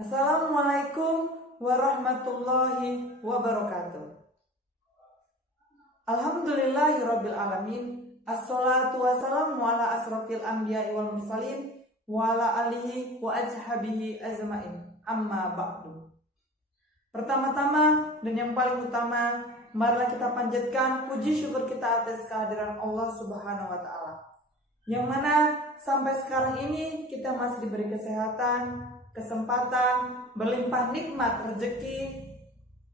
Assalamualaikum warahmatullahi wabarakatuh. Alhamdulillahirabbil alamin. Assalatu wassalamu ala asrofil anbiya'i wal mursalin wa ala alihi wa ashabihi ajmain. Amma ba'du. Pertama-tama dan yang paling utama, marilah kita panjatkan puji syukur kita atas kehadiran Allah Subhanahu wa taala. Yang mana sampai sekarang ini kita masih diberi kesehatan, kesempatan, berlimpah nikmat rezeki.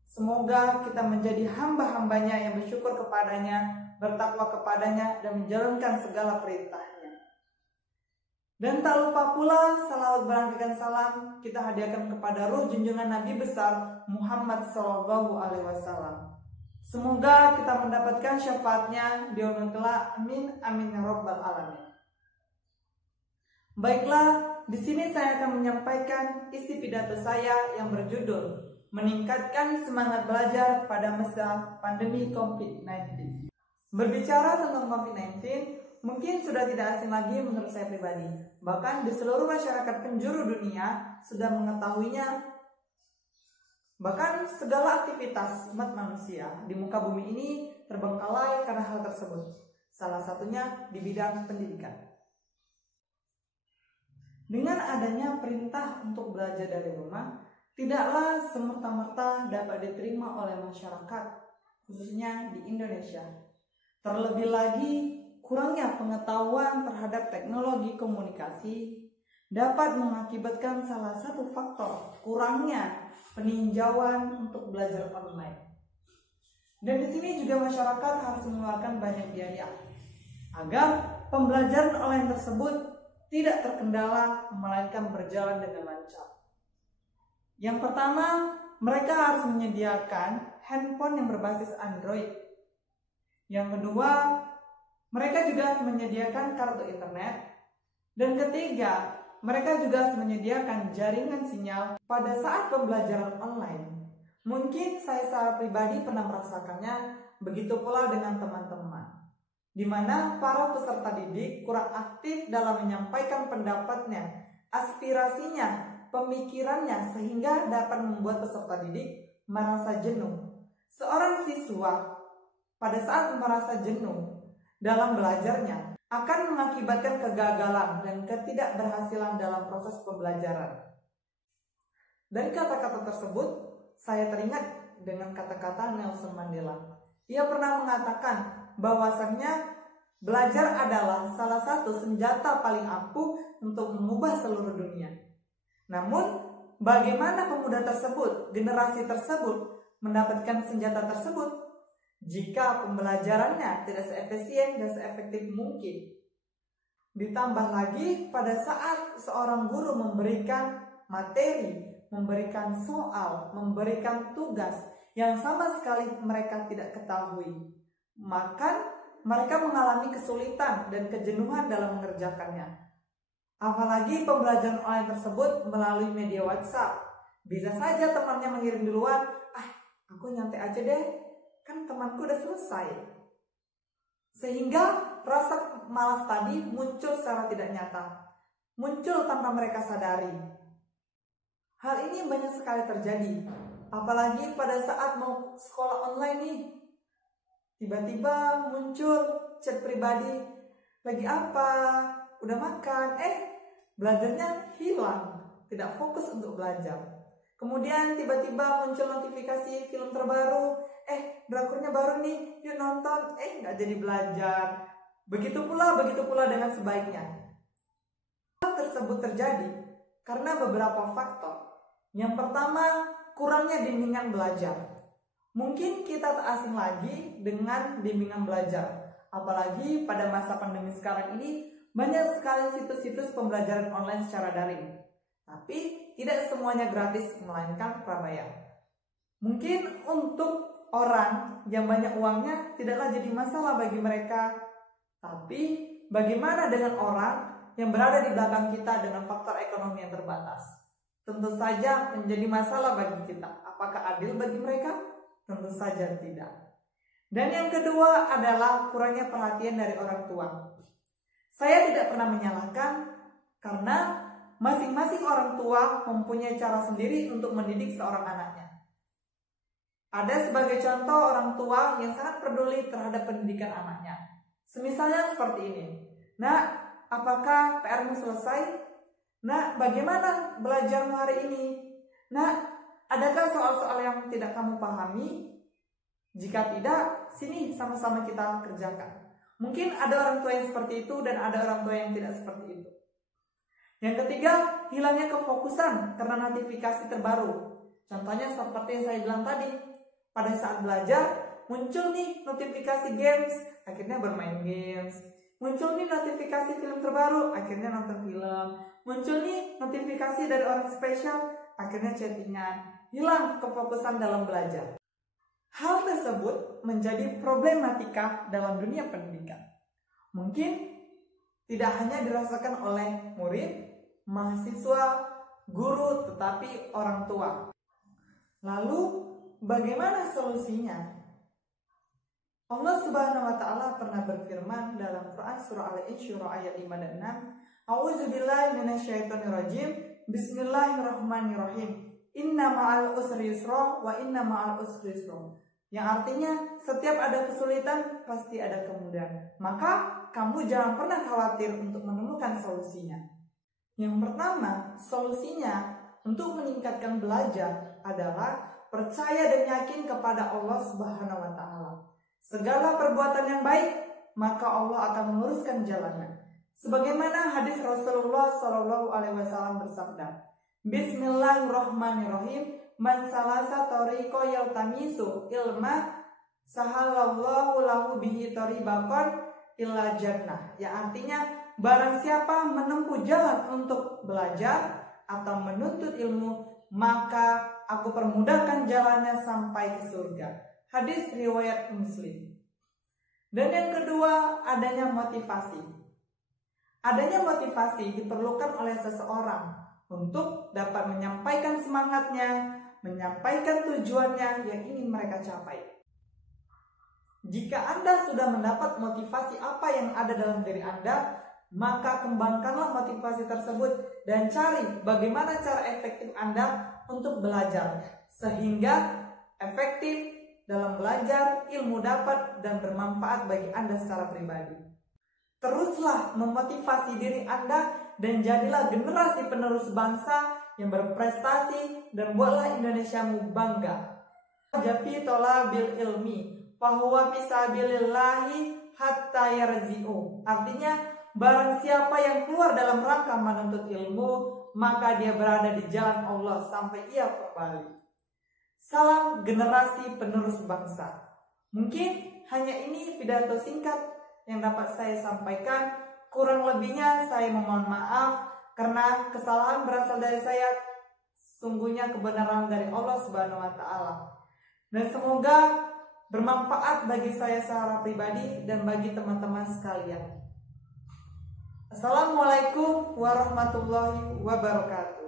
Semoga kita menjadi hamba-hambanya yang bersyukur kepadanya, bertakwa kepadanya, dan menjalankan segala perintahnya. Dan tak lupa pula salawat berangkaikan salam kita hadiahkan kepada ruh junjungan Nabi besar Muhammad SAW. Semoga kita mendapatkan syafaatnya di yaumil kelak. Amin amin ya rabbal alamin. Baiklah, di sini saya akan menyampaikan isi pidato saya yang berjudul Meningkatkan Semangat Belajar pada Masa Pandemi COVID-19. Berbicara tentang COVID-19, mungkin sudah tidak asing lagi menurut saya pribadi. Bahkan di seluruh masyarakat penjuru dunia sudah mengetahuinya. Bahkan segala aktivitas umat manusia di muka bumi ini terbengkalai karena hal tersebut. Salah satunya di bidang pendidikan. Dengan adanya perintah untuk belajar dari rumah, tidaklah semerta-merta dapat diterima oleh masyarakat, khususnya di Indonesia. Terlebih lagi, kurangnya pengetahuan terhadap teknologi komunikasi dapat mengakibatkan salah satu faktor kurangnya peninjauan untuk belajar online. Dan di sini juga masyarakat harus mengeluarkan banyak biaya agar pembelajaran online tersebut tidak terkendala, melainkan berjalan dengan lancar. Yang pertama, mereka harus menyediakan handphone yang berbasis Android. Yang kedua, mereka juga harus menyediakan kartu internet. Dan ketiga, mereka juga harus menyediakan jaringan sinyal pada saat pembelajaran online. Mungkin saya secara pribadi pernah merasakannya, begitu pula dengan teman-teman, di mana para peserta didik kurang aktif dalam menyampaikan pendapatnya, aspirasinya, pemikirannya, sehingga dapat membuat peserta didik merasa jenuh. Seorang siswa pada saat merasa jenuh dalam belajarnya akan mengakibatkan kegagalan dan ketidakberhasilan dalam proses pembelajaran. Dari kata-kata tersebut, saya teringat dengan kata-kata Nelson Mandela. Ia pernah mengatakan bahwasannya belajar adalah salah satu senjata paling ampuh untuk mengubah seluruh dunia. Namun, bagaimana pemuda tersebut, generasi tersebut, mendapatkan senjata tersebut jika pembelajarannya tidak seefisien dan seefektif mungkin? Ditambah lagi pada saat seorang guru memberikan materi, memberikan soal, memberikan tugas yang sama sekali mereka tidak ketahui, maka mereka mengalami kesulitan dan kejenuhan dalam mengerjakannya. Apalagi pembelajaran online tersebut melalui media WhatsApp. Bisa saja temannya mengirim duluan, aku nyantai aja deh, kan temanku udah selesai. Sehingga rasa malas tadi muncul secara tidak nyata, muncul tanpa mereka sadari. Hal ini banyak sekali terjadi, apalagi pada saat mau sekolah online nih. Tiba-tiba muncul chat pribadi, lagi apa? Udah makan? Belajarnya hilang, tidak fokus untuk belajar. Kemudian tiba-tiba muncul notifikasi film terbaru, drakornya baru nih, yuk nonton, nggak jadi belajar. Begitu pula dengan sebaiknya. Hal tersebut terjadi karena beberapa faktor. Yang pertama, kurangnya bimbingan belajar. Mungkin kita tak asing lagi dengan bimbingan belajar. Apalagi pada masa pandemi sekarang ini, banyak sekali situs-situs pembelajaran online secara daring. Tapi tidak semuanya gratis, melainkan prabayar. Mungkin untuk orang yang banyak uangnya tidaklah jadi masalah bagi mereka. Tapi bagaimana dengan orang yang berada di belakang kita dengan faktor ekonomi yang terbatas? Tentu saja menjadi masalah bagi kita. Apakah adil bagi mereka? Tentu saja tidak. Dan yang kedua adalah kurangnya perhatian dari orang tua. Saya tidak pernah menyalahkan karena masing-masing orang tua mempunyai cara sendiri untuk mendidik seorang anaknya. Ada sebagai contoh orang tua yang sangat peduli terhadap pendidikan anaknya. Semisalnya seperti ini. Nak, apakah PR-mu selesai? Nak, bagaimana belajarmu hari ini? Nak, adakah soal-soal yang tidak kamu pahami? Jika tidak, sini sama-sama kita kerjakan. Mungkin ada orang tua yang seperti itu dan ada orang tua yang tidak seperti itu. Yang ketiga, hilangnya kefokusan karena notifikasi terbaru. Contohnya seperti yang saya bilang tadi. Pada saat belajar, muncul nih notifikasi games, akhirnya bermain games. Muncul nih notifikasi film terbaru, akhirnya nonton film. Muncul nih notifikasi dari orang spesial, akhirnya chattingan. Hilang kefokusan dalam belajar. Hal tersebut menjadi problematika dalam dunia pendidikan. Mungkin tidak hanya dirasakan oleh murid, mahasiswa, guru, tetapi orang tua. Lalu, bagaimana solusinya? Allah Subhanahu wa Ta'ala pernah berfirman dalam Quran surah Al-Insyirah ayat 5 dan 6. A'udzubillahi minasyaitonirrajim. Bismillahirrahmanirrahim. Inna ma'al usri yusra wa inna ma'al usri yusra. Yang artinya setiap ada kesulitan pasti ada kemudahan. Maka kamu jangan pernah khawatir untuk menemukan solusinya. Yang pertama, solusinya untuk meningkatkan belajar adalah percaya dan yakin kepada Allah Subhanahu wa Ta'ala. Segala perbuatan yang baik, maka Allah akan meluruskan jalannya. Sebagaimana hadis Rasulullah SAW bersabda, Bismillahirrahmanirrahim. Man salasa tariqo yaltamisu ilma sahalallahu lahu bihi tariqan illa jannah. Ya artinya barang siapa menempuh jalan untuk belajar atau menuntut ilmu, maka aku permudahkan jalannya sampai ke surga. Hadis riwayat Muslim. Dan yang kedua, adanya motivasi. Adanya motivasi diperlukan oleh seseorang untuk dapat menyampaikan semangatnya, menyampaikan tujuannya yang ingin mereka capai. Jika Anda sudah mendapat motivasi apa yang ada dalam diri Anda, maka kembangkanlah motivasi tersebut dan cari bagaimana cara efektif Anda untuk belajar, sehingga efektif dalam belajar, ilmu dapat dan bermanfaat bagi Anda secara pribadi. Teruslah memotivasi diri Anda dan jadilah generasi penerus bangsa yang berprestasi dan buatlah Indonesiamu bangga. Jafi tolabil ilmi fahuwa fisabilillahi hatta yarzi'u. Artinya, barang siapa yang keluar dalam rangka menuntut ilmu, maka dia berada di jalan Allah sampai ia kembali. Salam generasi penerus bangsa. Mungkin hanya ini pidato singkat yang dapat saya sampaikan. Kurang lebihnya saya memohon maaf karena kesalahan berasal dari saya. Sungguhnya kebenaran dari Allah Subhanahu wa Ta'ala. Dan semoga bermanfaat bagi saya secara pribadi dan bagi teman-teman sekalian. Assalamualaikum warahmatullahi wabarakatuh.